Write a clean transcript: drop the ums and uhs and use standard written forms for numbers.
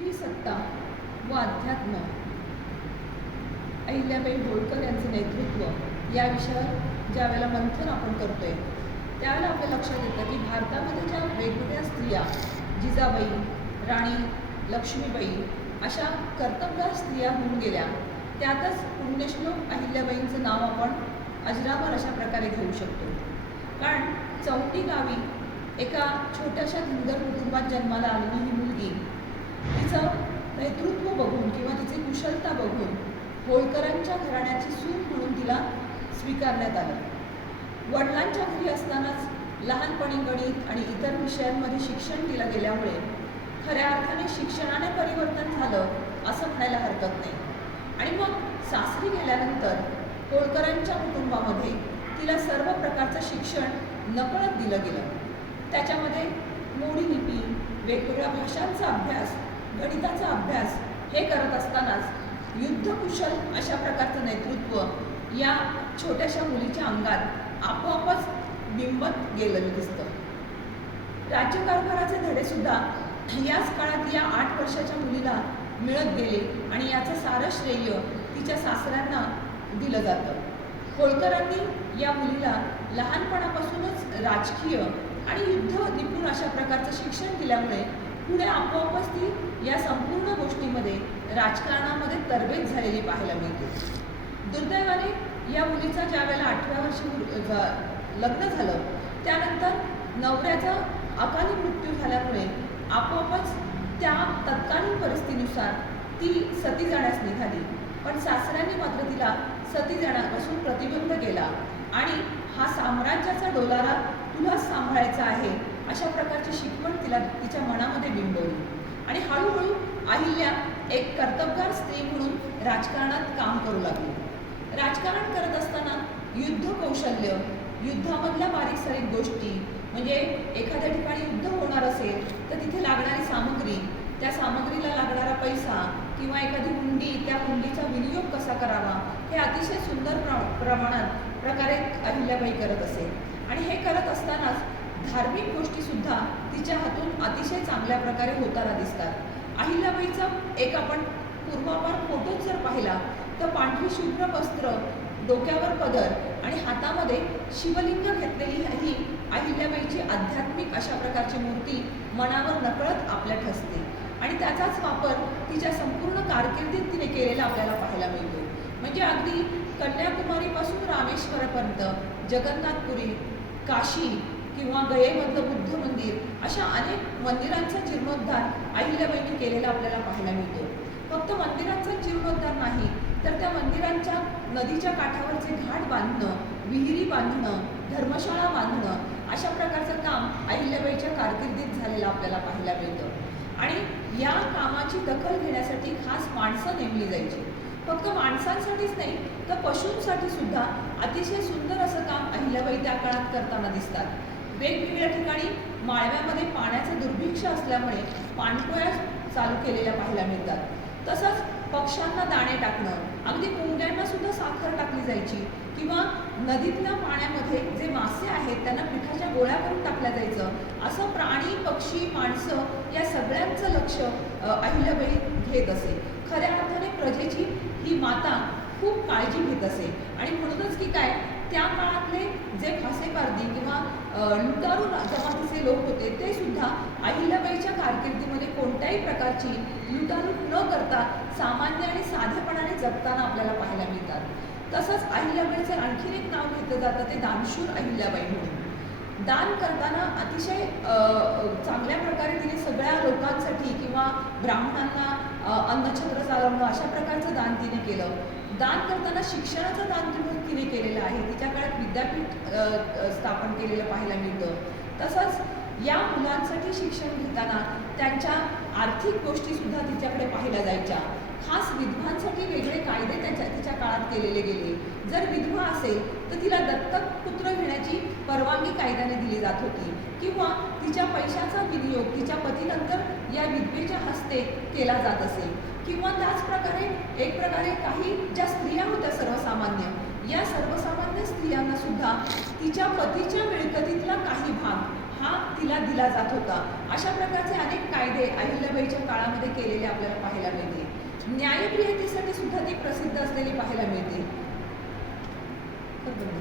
स्त्री सत्ता व अध्यात्म अहिल्याबाई होळकर यांचं नेतृत्व या विषयावर ज्या वेळेला मंथन आपण करतोय त्यावेळेला आपल्या लक्षात येतं की भारतामध्ये ज्या वेगवेगळ्या स्त्रिया जिजाबाई, राणी लक्ष्मीबाई अशा कर्तबगार स्त्रिया होऊन गेल्या, त्यातच पुण्यश्लोक अहिल्याबाईंचं नाव आपण अजरामर अशा प्रकारे घेऊ शकतो. कारण चौंडी गावी एका छोट्याशा धनगर कुटुंबात जन्माला आलेली ही मुलगी तिचं नेतृत्व बघून किंवा तिची कुशलता बघून होळकरांच्या घराण्याची सून म्हणून तिला स्वीकारण्यात आलं. वडिलांच्या घरी असतानाच लहानपणी गणित आणि इतर विषयांमध्ये शिक्षण दिलं गेल्यामुळे खऱ्या अर्थाने शिक्षणाने परिवर्तन झालं असं म्हणायला हरकत नाही. आणि मग सासरी गेल्यानंतर होळकरांच्या कुटुंबामध्ये तिला सर्व प्रकारचं शिक्षण नकळत दिलं गेलं. त्याच्यामध्ये मोडी लिपी, वेगवेगळ्या भाषांचा अभ्यास, गणिताचा अभ्यास हे करत असतानाच युद्धकुशल अशा प्रकारचं नेतृत्व या छोट्याशा मुलीच्या अंगात आपोआपच बिंबत गेलेलं दिसतं. राज्यकारभाराचे धडेसुद्धा याच काळात या 8 वर्षाच्या मुलीला मिळत गेले आणि याचं सारं श्रेय तिच्या सासऱ्यांना दिलं जातं. होळकरांनी या मुलीला लहानपणापासूनच राजकीय आणि युद्ध निपुण अशा प्रकारचं शिक्षण दिल्यामुळे पुढे आपोआपच ती या संपूर्ण गोष्टीमध्ये राजकारणामध्ये तरबेज झालेली पाहायला मिळते. दुर्दैवाने या मुलीचा ज्या वेळेला 8व्या वर्षी लग्न झालं त्यानंतर नवऱ्याचा अकाली मृत्यू झाल्यामुळे आपोआपच त्या तत्कालीन परिस्थितीनुसार ती सती जाण्यास निघाली. पण सासऱ्यांनी मात्र तिला सती जाण्यापासून प्रतिबंध केला आणि हा साम्राज्याचा डोलारा तुलाच सांभाळायचा आहे अशा प्रकारची शिकवण तिला तिच्या मनामध्ये बिंबवली. आणि हळूहळू अहिल्या एक कर्तबगार स्त्री म्हणून राजकारणात काम करू लागली. राजकारण करत असताना युद्ध कौशल्य, युद्धामधल्या बारीक सारीक गोष्टी, म्हणजे एखाद्या ठिकाणी युद्ध होणार असेल तर तिथे लागणारी सामग्री, त्या सामग्रीला लागणारा पैसा किंवा एखादी हुंडी, त्या हुंडीचा विनियोग कसा करावा हे अतिशय सुंदर प्रकारे अहिल्याबाई करत असे. आणि हे करत असतानाच धार्मिक गोष्टीसुद्धा तिच्या हातून अतिशय चांगल्या प्रकारे होताना दिसतात. अहिल्याबाईचा एक आपण पूर्वापार फोटोच जर पाहिला तर पांढरी शुभ्र वस्त्र, डोक्यावर पदर आणि हातामध्ये शिवलिंग घेतलेली ही अहिल्याबाईची आध्यात्मिक अशा प्रकारची मूर्ती मनावर नकळत आपल्या ठसते. आणि त्याचाच वापर तिच्या संपूर्ण कारकिर्दीत तिने केलेला आपल्याला पाहायला मिळतो. म्हणजे अगदी कन्याकुमारीपासून रामेश्वरपर्यंत, जगन्नाथपुरी, काशी किंवा गयेमधलं बुद्ध मंदिर अशा अनेक मंदिरांचा जीर्णोद्धार अहिल्याबाईंनी केलेला आपल्याला पाहायला मिळतो. फक्त मंदिरांचा जीर्णोद्धार नाही तर त्या मंदिरांच्या नदीच्या काठावरचे घाट बांधणं, विहिरी बांधणं, धर्मशाळा बांधणं अशा प्रकारचं काम अहिल्याबाईच्या कारकिर्दीत झालेलं आपल्याला पाहायला मिळतं. आणि या कामाची दखल घेण्यासाठी खास माणसं नेमली जायची. फक्त माणसांसाठीच नाही तर पशूंसाठी सुद्धा अतिशय सुंदर असं काम अहिल्याबाई त्या काळात करताना दिसतात. वेगवेगळ्या ठिकाणी माळव्यामध्ये पाण्याचं दुर्भिक्ष असल्यामुळे पाणपोळ्या चालू केलेल्या पाहायला मिळतात. तसंच पक्ष्यांना दाणे टाकणं, अगदी मुंग्यांना सुद्धा साखर टाकली जायची किंवा नदीतल्या पाण्यामध्ये जे मासे आहेत त्यांना पिठाच्या गोळ्या करून टाकल्या जायचं. असं प्राणी, पक्षी, माणसं या सगळ्यांचं लक्ष अहिल्याबाई घेत असे. खऱ्या अर्थाने प्रजेची ही माता खूप काळजी घेत असे. आणि म्हणूनच की काय, त्या काळातले जे फासेपारधी किंवा लुटारू जमातीचे लोक होते ते सुद्धा अहिल्याबाईच्या कारकिर्दीमध्ये कोणत्याही प्रकारची लुटालूट न करता सामान्य आणि साधेपणाने जगताना आपल्याला पाहायला मिळतात. तसंच अहिल्याबाईचं आणखीन एक नाव घेतलं जातं ते दानशूर अहिल्याबाई म्हणून. दान करताना अतिशय चांगल्या प्रकारे तिने सगळ्या लोकांसाठी किंवा ब्राह्मणांना अन्नछत्र चालवणं अशा प्रकारचं दान तिने केलं. दान करताना शिक्षणाचं दान तिने केलेलं आहे. तिच्या काळात विद्यापीठ स्थापन केलेलं पाहायला मिळतं. तसंच या मुलांसाठी शिक्षण घेताना त्यांच्या आर्थिक गोष्टीसुद्धा तिच्याकडे पाहिल्या जायच्या. खास विधवांसाठी वेगळे कायदे तिच्या काळात केलेले गेले. जर विधवा असेल तर तिला दत्तक पुत्र घेण्याची परवानगी कायद्याने दिली जात होती किंवा तिच्या पैशाचा विनियोग तिच्या पतीनंतर या विधवेच्या हस्ते केला जात असेल. किंवा त्याच प्रकारे एक प्रकारे काही ज्या स्त्रिया होत्या सर्वसामान्य, या सर्वसामान्य स्त्रियांना सुद्धा तिच्या पतीच्या मिळकतीतला काही भाग हा तिला दिला जात होता. अशा प्रकारचे अनेक कायदे अहिल्याबाईच्या काळामध्ये केलेले आपल्याला पाहायला मिळते. न्यायप्रियतेसाठी सुद्धा ती प्रसिद्ध असलेली पाहायला मिळते. बरोबर.